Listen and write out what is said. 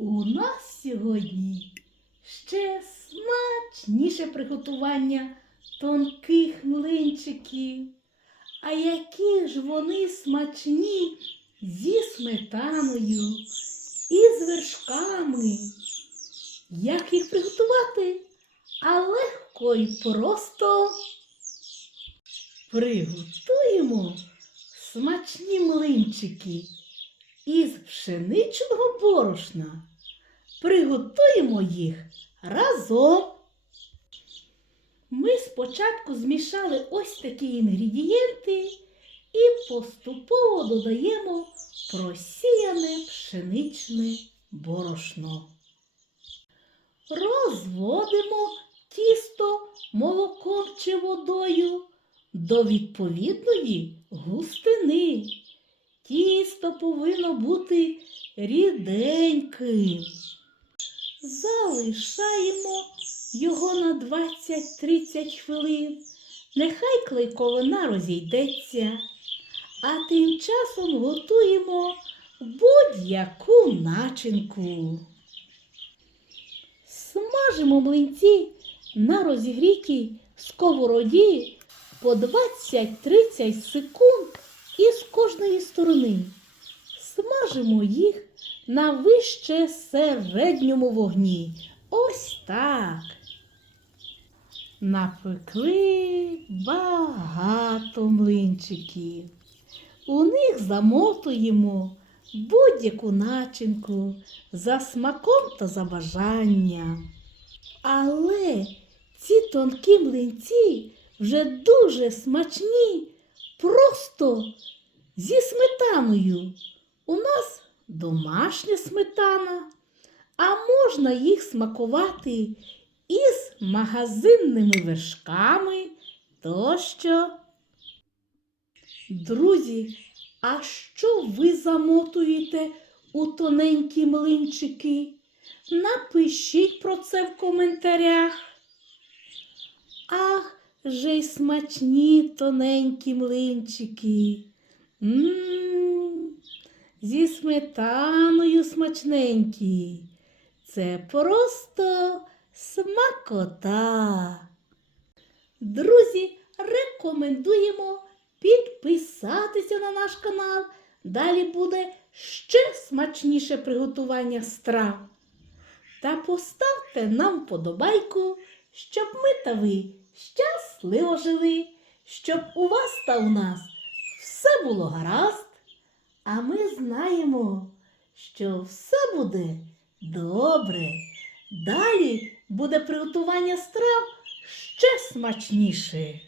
У нас сьогодні ще смачніше приготування тонких млинчиків. А які ж вони смачні зі сметаною і з вершками. Як їх приготувати? А легко і просто приготуємо смачні млинчики із пшеничного борошна. Приготуємо їх разом. Ми спочатку змішали ось такі інгредієнти і поступово додаємо просіяне пшеничне борошно. Розводимо тісто молоком чи водою до відповідної густини. Тісто повинно бути ріденьким. Залишаємо його на 20-30 хвилин. Нехай клейковина розійдеться, а тим часом готуємо будь-яку начинку. Смажимо млинці на розігрітій сковороді по 20-30 секунд із кожної сторони. Смажимо їх на вище середньому вогні. Ось так. Напекли багато млинчиків. У них замотуємо будь-яку начинку за смаком та за бажанням. Але ці тонкі млинці вже дуже смачні, просто зі сметаною. У нас домашня сметана, а можна їх смакувати із магазинними вершками тощо. Друзі, а що ви замотуєте у тоненькі млинчики? Напишіть про це в коментарях. Ах, же й смачні тоненькі млинчики. М, Зі сметаною смачненькі. Це просто смакота. Друзі, рекомендуємо підписатися на наш канал. Далі буде ще смачніше приготування страв. Та поставте нам вподобайку, щоб ми та ви щасливо жили, щоб у вас та у нас все було гаразд. А ми знаємо, що все буде добре. Далі буде приготування страв ще смачніше.